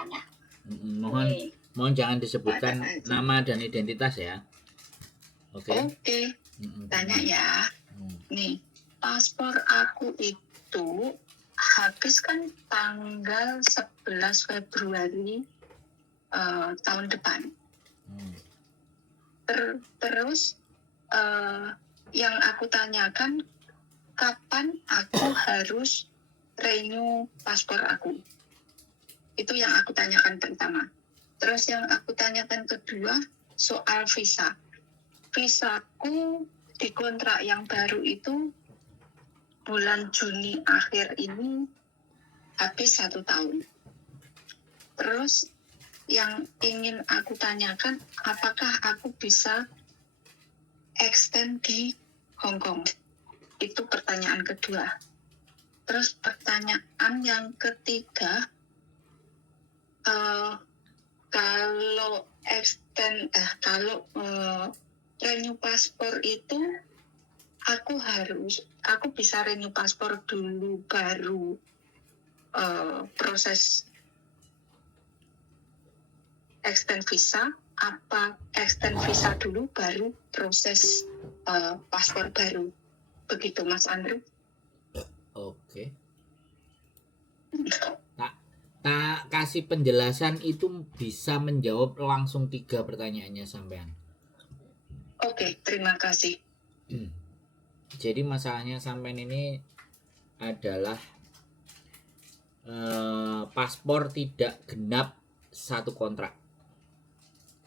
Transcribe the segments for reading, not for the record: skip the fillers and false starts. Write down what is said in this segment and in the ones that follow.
tanya. Mohon jangan disebutkan nama dan identitas ya. Oke. Tanya ya. Nih, paspor aku itu habis kan tanggal 11 Februari tahun depan. Terus yang aku tanyakan, kapan aku harus renew paspor aku? Itu yang aku tanyakan pertama. Terus yang aku tanyakan kedua, soal visa. Visaku di kontrak yang baru itu bulan Juni akhir ini habis 1 tahun. Terus yang ingin aku tanyakan, apakah aku bisa extend di Hong Kong? Itu pertanyaan kedua. Terus pertanyaan yang ketiga, kalau renew paspor itu aku bisa renew paspor dulu baru proses extend visa, apa extend visa dulu baru proses paspor baru? Begitu Mas Andrew. Oke. Tak kasih penjelasan itu bisa menjawab langsung 3 pertanyaannya sampean. Oke, terima kasih. Jadi masalahnya sampean ini adalah paspor tidak genap 1 kontrak.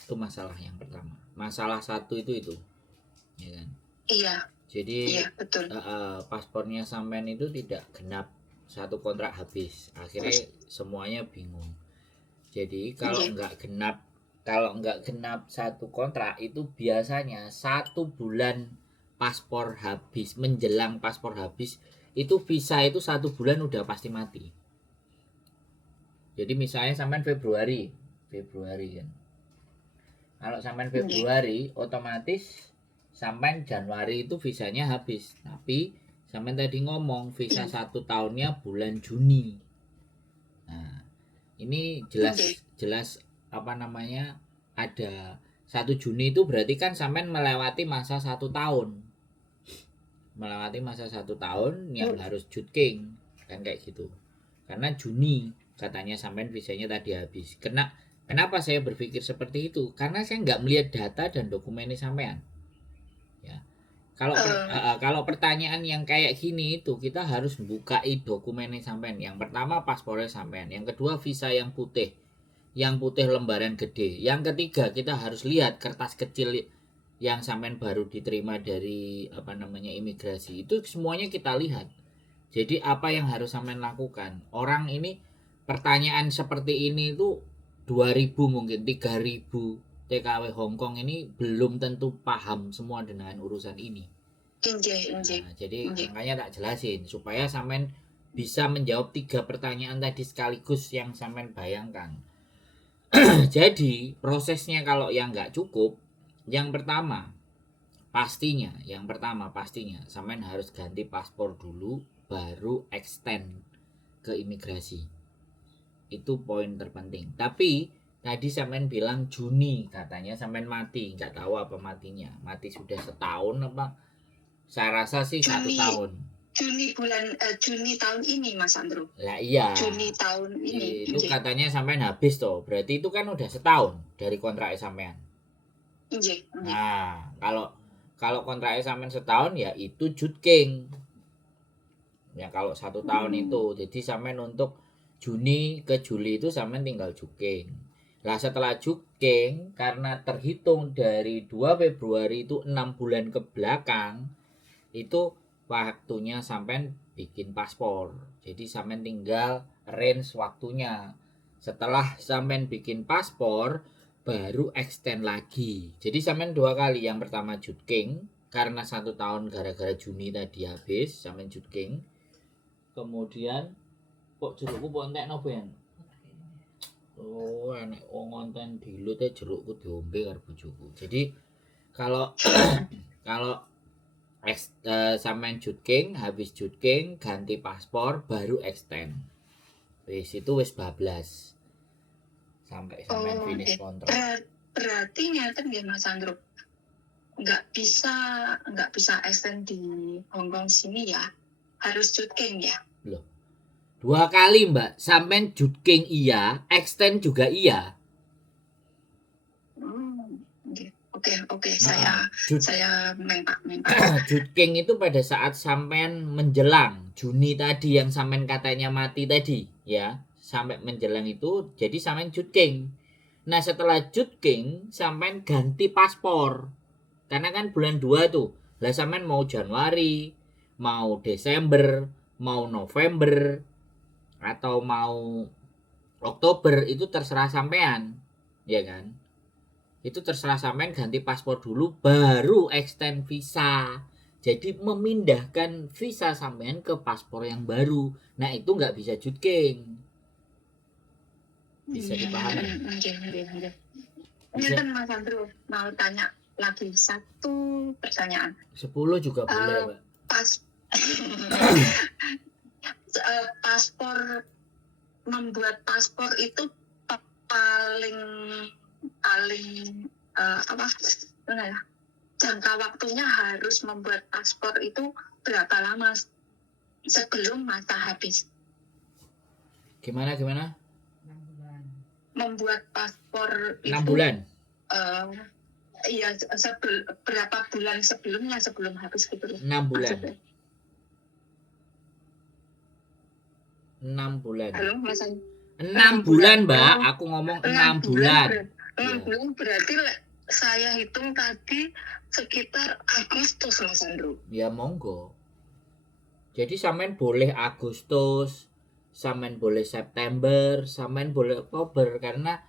Itu masalah yang pertama. Masalah 1 itu, ya kan? Iya. Jadi iya, betul. Paspornya sampean itu tidak genap 1 kontrak habis. Akhirnya semuanya bingung. Jadi kalau enggak genap 1 kontrak itu biasanya 1 bulan paspor habis, menjelang paspor habis itu visa itu 1 bulan udah pasti mati. Jadi misalnya sampean Februari kan. Kalau sampean Februari otomatis sampai Januari itu visanya habis. Tapi sampai tadi ngomong visa 1 tahunnya bulan Juni. Nah, ini jelas apa namanya, ada 1 Juni itu berarti kan sampai melewati masa 1 tahun. Melewati masa 1 tahun yang harus jutking kan kayak gitu. Karena Juni katanya sampai visanya tadi habis. Kenapa saya berpikir seperti itu? Karena saya nggak melihat data dan dokumennya sampean. Ya. Kalau pertanyaan yang kayak gini itu kita harus bukai dokumennya sampean. Yang pertama paspornya sampean, yang kedua visa yang putih lembaran gede, yang ketiga kita harus lihat kertas kecil yang sampean baru diterima dari imigrasi. Itu semuanya kita lihat. Jadi apa yang harus sampean lakukan? Orang ini pertanyaan seperti ini itu 2000 mungkin 3000 TKW Hongkong ini belum tentu paham semua dengan urusan ini. Nah, jadi makanya tak jelasin supaya sampean bisa menjawab 3 pertanyaan tadi sekaligus yang sampean bayangkan. Jadi prosesnya kalau yang nggak cukup, yang pertama pastinya sampean harus ganti paspor dulu baru extend ke imigrasi. Itu poin terpenting. Tapi tadi sampean bilang Juni katanya sampean mati, nggak tahu apa matinya. Mati sudah setahun apa? Saya rasa sih 1 tahun. Juni tahun ini Mas Andrew. Lah iya. Juni tahun ini. Itu katanya sampean habis toh. Berarti itu kan udah setahun dari kontrak sampean. Nah, kalau kontrak sampean setahun ya itu jutking. Ya kalau 1 tahun itu. Jadi sampean untuk Juni ke Juli itu sampean tinggal juking. Lah setelah juking karena terhitung dari 2 Februari itu 6 bulan ke belakang itu waktunya sampean bikin paspor. Jadi sampean tinggal range waktunya. Setelah sampean bikin paspor baru extend lagi. Jadi sampean 2 kali. Yang pertama jutking karena 1 tahun gara-gara Juni tadi habis sampean jutking. Kemudian kok jerukku kok entekno ben. Oh, enek ngonten dilut jerukku diombe karo bojoku. Jadi kalau sampean jutking, habis jutking ganti paspor baru extend. Wis itu wis bablas. sampai sampean Oh, finish oke. kontrak. Berarti ngeten ya Mas Andro, nggak bisa extend di Hongkong sini ya, harus cutking ya. Loh, 2 kali Mbak, sampean jutking iya, extend juga iya. Oke, Nah, saya memang. jutking itu pada saat sampean menjelang Juni tadi yang sampean katanya mati tadi, ya. Sampai menjelang itu jadi sampean jutking. Nah, setelah jutking sampean ganti paspor. Karena kan bulan 2 tuh. Lah sampean mau Januari, mau Desember, mau November, atau mau Oktober itu terserah sampean, ya kan? Itu terserah sampean ganti paspor dulu baru extend visa. Jadi memindahkan visa sampean ke paspor yang baru. Nah, itu nggak bisa jutking. Bisa dipahami? Ini kan Mas Andro mau tanya lagi satu pertanyaan. 10 juga boleh, Mbak. Paspor, membuat paspor itu paling jangka waktunya harus membuat paspor itu berapa lama sebelum masa habis? Gimana? Membuat paspor 6 itu bulan. Iya, berapa bulan sebelumnya sebelum habis gitu? 6 bulan. Maksudnya. 6 bulan. Halo, Mas. 6 bulan, Mbak. Aku ngomong 6 bulan. 6 bulan berarti saya hitung tadi sekitar Agustus, Mas Andro. Ya monggo. Jadi sampean boleh Agustus, sampean boleh September, sampean boleh Oktober, karena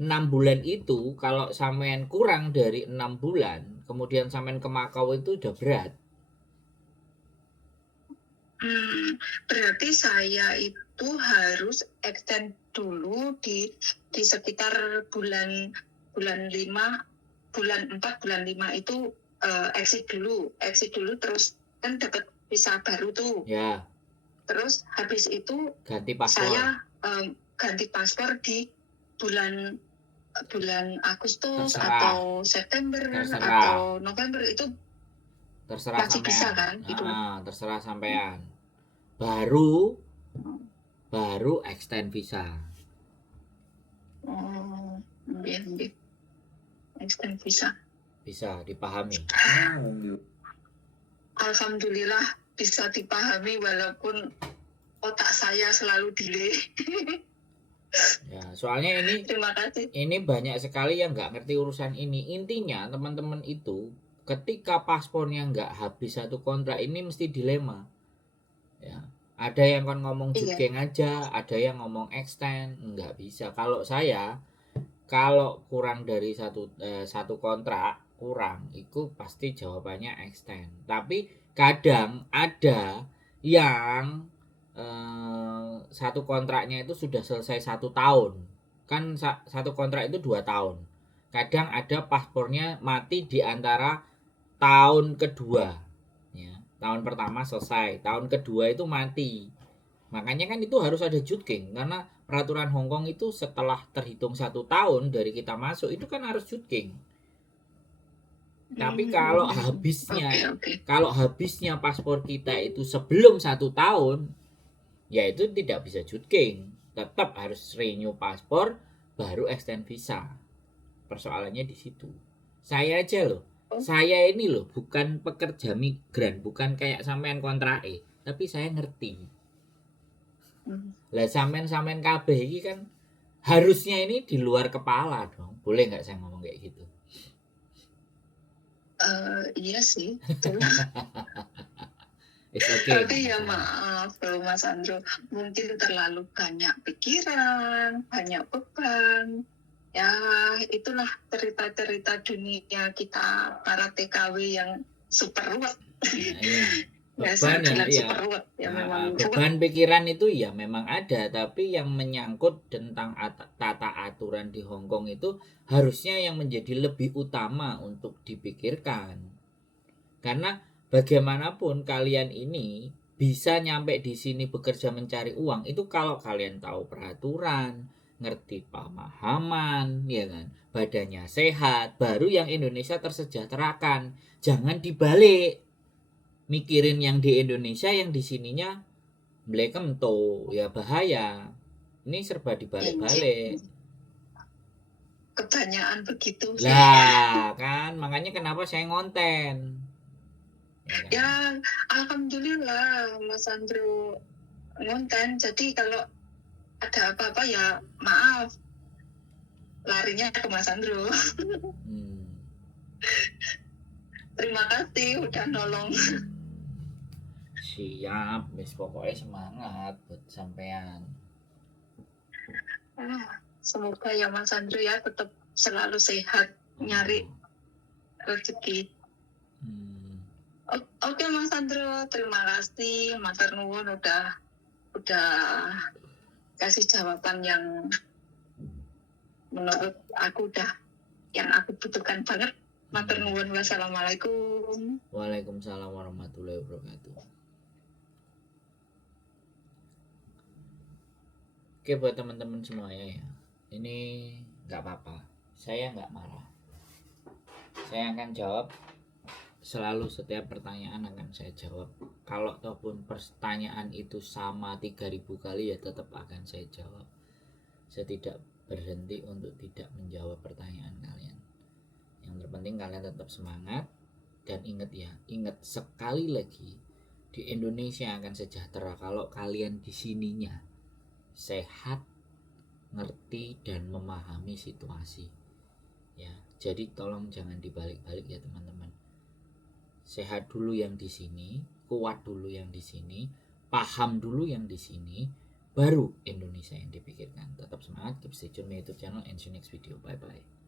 6 bulan itu kalau sampean kurang dari 6 bulan, kemudian sampean ke Makau itu udah berat. Berarti saya itu harus extend dulu di sekitar bulan 5, bulan 4, bulan 5 itu exit dulu terus kan dapat visa baru tuh. Ya. Terus habis itu ganti paspor. Saya ganti paspor di bulan Agustus atau September atau November itu terserah masih sampean. Bisa kan? Gitu. Terserah sampean. Baru extend visa. Extend visa. Bisa dipahami. Alhamdulillah bisa dipahami walaupun otak saya selalu delay. Ya, soalnya Terima kasih. Ini banyak sekali yang nggak ngerti urusan ini. Intinya teman-teman itu ketika paspornya nggak habis satu kontrak ini mesti dilema. Ya, ada yang kan ngomong jutking aja, ada yang ngomong extend, nggak bisa. Kalau saya, kalau kurang dari satu kontrak kurang, itu pasti jawabannya extend. Tapi kadang ada yang satu kontraknya itu sudah selesai 1 tahun. Kan satu kontrak itu 2 tahun. Kadang ada paspornya mati di antara tahun kedua. Ya, tahun pertama selesai, tahun kedua itu mati. Makanya kan itu harus ada jutking, karena peraturan Hongkong itu setelah terhitung 1 tahun dari kita masuk itu kan harus jutking. Tapi kalau habisnya paspor kita itu sebelum 1 tahun, ya itu tidak bisa jutking. Tetap harus renew paspor baru extend visa. Persoalannya di situ. Saya aja loh. Saya ini loh bukan pekerja migran, bukan kayak sampean kontrake, tapi saya ngerti. Lah sampean kabeh iki kan harusnya ini di luar kepala dong. Boleh nggak saya ngomong kayak gitu? Iya sih, betul. Tapi ya maaf loh Mas Andro, mungkin terlalu banyak pikiran, banyak beban. Ya itulah cerita-cerita dunia kita para TKW yang super ruwet. Beban pikiran itu ya memang ada, tapi yang menyangkut tentang tata aturan di Hongkong itu harusnya yang menjadi lebih utama untuk dipikirkan. Karena bagaimanapun kalian ini bisa nyampe di sini bekerja mencari uang itu kalau kalian tahu peraturan, ngerti pemahaman, ya kan, badannya sehat, baru yang Indonesia tersejahterakan. Jangan dibalik, mikirin yang di Indonesia, yang di sininya melekem tuh, ya bahaya. Ini serba dibalik-balik. Kebanyakan begitu sih. Lah kan, makanya kenapa saya ngonten. Ya kan? Ya, alhamdulillah Mas Andro ngonten. Jadi kalau ada apa-apa ya maaf, larinya ke Mas Andro. Terima kasih udah nolong. Siap, wis pokoknya semangat buat sampean. Semoga ya Mas Andro ya tetap selalu sehat, nyari rezeki. Oke Mas Andro, terima kasih matur nuwun udah kasih jawaban yang menurut aku yang aku butuhkan banget. Matur nuwun. Wassalamualaikum. Waalaikumsalam warahmatullahi wabarakatuh. Oke, buat teman-teman semuanya ya, ini nggak apa-apa, saya nggak marah. Saya akan jawab selalu, setiap pertanyaan akan saya jawab. Kalau ataupun pertanyaan itu sama 3000 kali ya tetap akan saya jawab. Saya tidak berhenti untuk tidak menjawab pertanyaan kalian. Yang terpenting kalian tetap semangat. Dan ingat sekali lagi, di Indonesia akan sejahtera kalau kalian di sininya sehat, ngerti dan memahami situasi. Ya, jadi tolong jangan dibalik-balik ya teman-teman. Sehat dulu yang di sini, kuat dulu yang di sini, paham dulu yang di sini, baru Indonesia yang dipikirkan. Tetap semangat, keep stay tune my YouTube channel and see you next video. Bye bye.